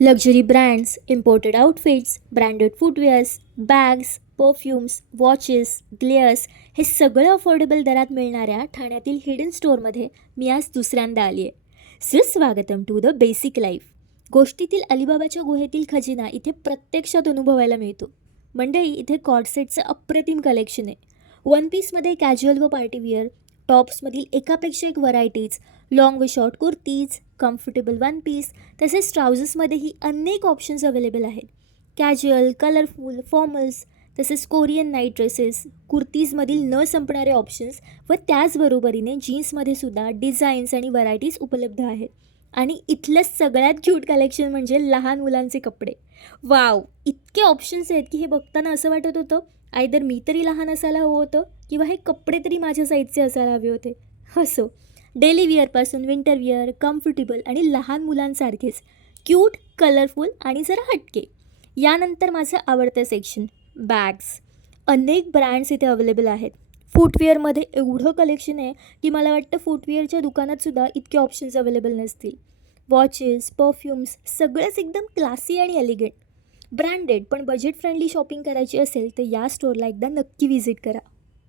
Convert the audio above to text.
Luxury brands, imported outfits, branded footwears, bags, perfumes, watches, glares हे सगळं affordable दरात मिळणाऱ्या ठाण्यातील हिडन स्टोअरमध्ये मी आज दुसऱ्यांदा आली आहे. सुस्वागतम टू द बेसिक लाईफ. गोष्टीतील अलिबाबाच्या गुहेतील खजिना इथे प्रत्यक्षात अनुभवायला मिळतो. मंडळी, इथे कॉर्डसेटचं अप्रतिम कलेक्शन आहे. वन पीसमध्ये कॅज्युअल व पार्टीविअर, टॉप्समधील एकापेक्षा एक व्हरायटीज, लॉंग व short kurtis, comfortable one piece, तसेच ट्राउझर्समध्येही अनेक ऑप्शन्स अवेलेबल आहेत. कॅज्युअल, कलरफुल, फॉर्मल्स, तसेच कोरियन नाईट ड्रेसेस, कुर्तीजमधील न संपणारे ऑप्शन्स व त्याचबरोबरीने जीन्समध्ये सुद्धा डिझाईन्स आणि व्हरायटीज उपलब्ध आहेत. आणि इथलं सगळ्यात क्यूट कलेक्शन म्हणजे लहान मुलांचे कपडे. वाव, इतके ऑप्शन्स आहेत की हे बघताना असं वाटत होतं आयदर मी तरी लहान असायला हवं होतं किंवा हे कपडे तरी माझ्या साईजचे असायला हवे होते. असो, डेली विअरपासून विंटर विअर, कम्फर्टेबल आणि लहान मुलांसारखेच क्यूट, कलरफुल आणि जरा हटके. यानंतर माझं आवडतं सेक्शन बॅग्स. अनेक ब्रँड्स इथे अवेलेबल आहेत. फुटवेअरमध्ये एवढं कलेक्शन आहे की मला वाटतं फुटवेअरच्या दुकानातसुद्धा इतके ऑप्शन्स अवेलेबल नसतील. वॉचेस, परफ्युम्स सगळंच एकदम क्लासी आणि एलिगंट. ब्रँडेड पण बजेट फ्रेंडली शॉपिंग करायची असेल तर या स्टोअरला एकदा नक्की व्हिजिट करा.